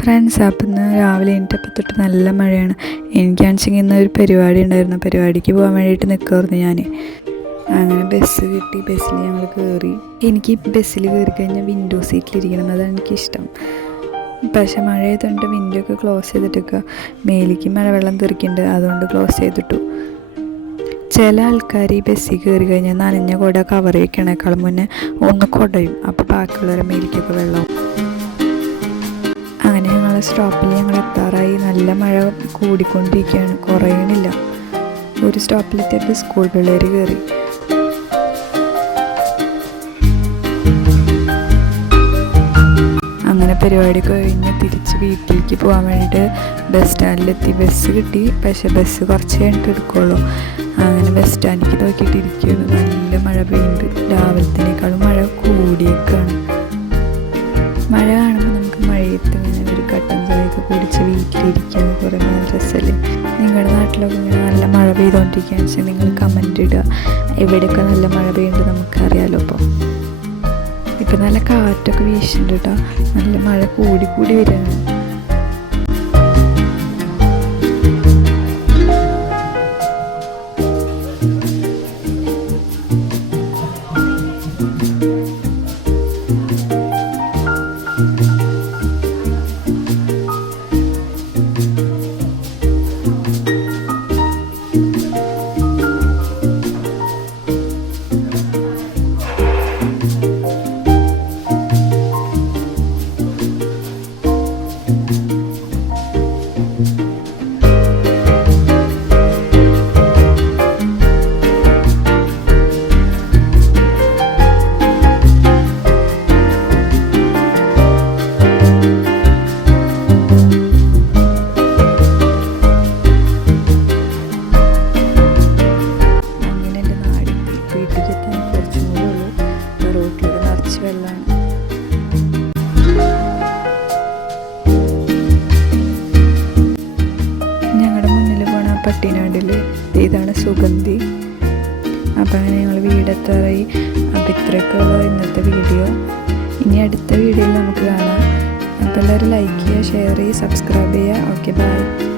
Friends, അപ്പം ഇന്ന് രാവിലെ എണീറ്റപ്പോൾ തൊട്ട് നല്ല മഴയാണ്. എനിക്കാണെച്ചെങ്കിൽ ഇന്നൊരു പരിപാടി ഉണ്ടായിരുന്നു. പരിപാടിക്ക് പോകാൻ വേണ്ടിയിട്ട് നിൽക്കുമായിരുന്നു ഞാൻ. അങ്ങനെ ബസ് കിട്ടി. ബസ്സിൽ ഞങ്ങൾ കയറി. എനിക്ക് ബസ്സിൽ കയറി കഴിഞ്ഞാൽ വിൻഡോ സീറ്റിലിരിക്കണം, അതാണ് എനിക്കിഷ്ടം. പക്ഷേ മഴ ചെയ്തുകൊണ്ട് വിൻഡോ ഒക്കെ ക്ലോസ് ചെയ്തിട്ടൊക്കെ മേലേക്ക് മഴവെള്ളം തെറിക്കുന്നുണ്ട്, അതുകൊണ്ട് ക്ലോസ് ചെയ്തിട്ടു. ചില ആൾക്കാർ ഈ ബസ്സിൽ കയറി കഴിഞ്ഞാൽ നനഞ്ഞ കുട കവർ വയ്ക്കണേക്കാളും മുന്നേ ഒന്ന് കുടയും, അപ്പോൾ ബാക്കിയുള്ളവരെ മേലേക്കൊക്കെ വെള്ളവും. അങ്ങനെ ഞങ്ങളെ സ്റ്റോപ്പിൽ ഞങ്ങൾ എത്താറായി. നല്ല മഴ കൂടിക്കൊണ്ടിരിക്കുകയാണ്, കുറയണില്ല. ഒരു സ്റ്റോപ്പിലെത്തിയപ്പോൾ സ്കൂൾ പിള്ളേർ കയറി. അങ്ങനെ പരിപാടി കഴിഞ്ഞ് തിരിച്ച് വീട്ടിലേക്ക് പോകാൻ വേണ്ടിയിട്ട് ബസ് സ്റ്റാൻഡിലെത്തി. ബസ് കിട്ടി, പക്ഷേ ബസ് കുറച്ച് കഴിഞ്ഞിട്ട് എടുക്കുള്ളൂ. അങ്ങനെ ബസ് സ്റ്റാൻഡിലേക്ക് നോക്കിയിട്ടിരിക്കുകയാണ്. നല്ല മഴ പെയ്യുന്നുണ്ട്. രാവിലത്തേക്കാളും മഴ കൂടിയേക്കാണ്. മഴ കാണുമ്പോൾ നമുക്ക് മഴയത്ത് ഇങ്ങനെ ഒരു കട്ടൻ ചായയൊക്കെ കുടിച്ച് വീട്ടിലിരിക്കാൻ കുറേ നല്ല രസമല്ലേ. നിങ്ങളുടെ നാട്ടിലൊക്കെ ഇങ്ങനെ നല്ല മഴ പെയ്തുകൊണ്ടിരിക്കുകയെന്ന് വെച്ചാൽ നിങ്ങൾ കമൻറ്റ് ഇടുക. എവിടെയൊക്കെ നല്ല മഴ പെയ്യുന്നുണ്ട് നമുക്കറിയാമല്ലോ. ഇപ്പം നല്ല കാറ്റൊക്കെ വീശുന്നുണ്ട് കേട്ടോ. നല്ല മഴ കൂടി വരികയാണ്. ഞങ്ങളുടെ മുന്നിൽ പോണ പട്ടീനാണ്ടിൽ ഇതാണ് സുഗന്ധി. അപ്പം അങ്ങനെ ഞങ്ങൾ വീടെത്താറായി. അപ്പം ഇത്രയൊക്കെയുള്ള ഇന്നത്തെ വീഡിയോ. ഇനി അടുത്ത വീഡിയോയിൽ നമുക്ക് കാണാം. അപ്പോൾ എല്ലാവരും ലൈക്ക് ചെയ്യുക, ഷെയർ ചെയ്യുക, സബ്സ്ക്രൈബ് ചെയ്യുക. Okay, by.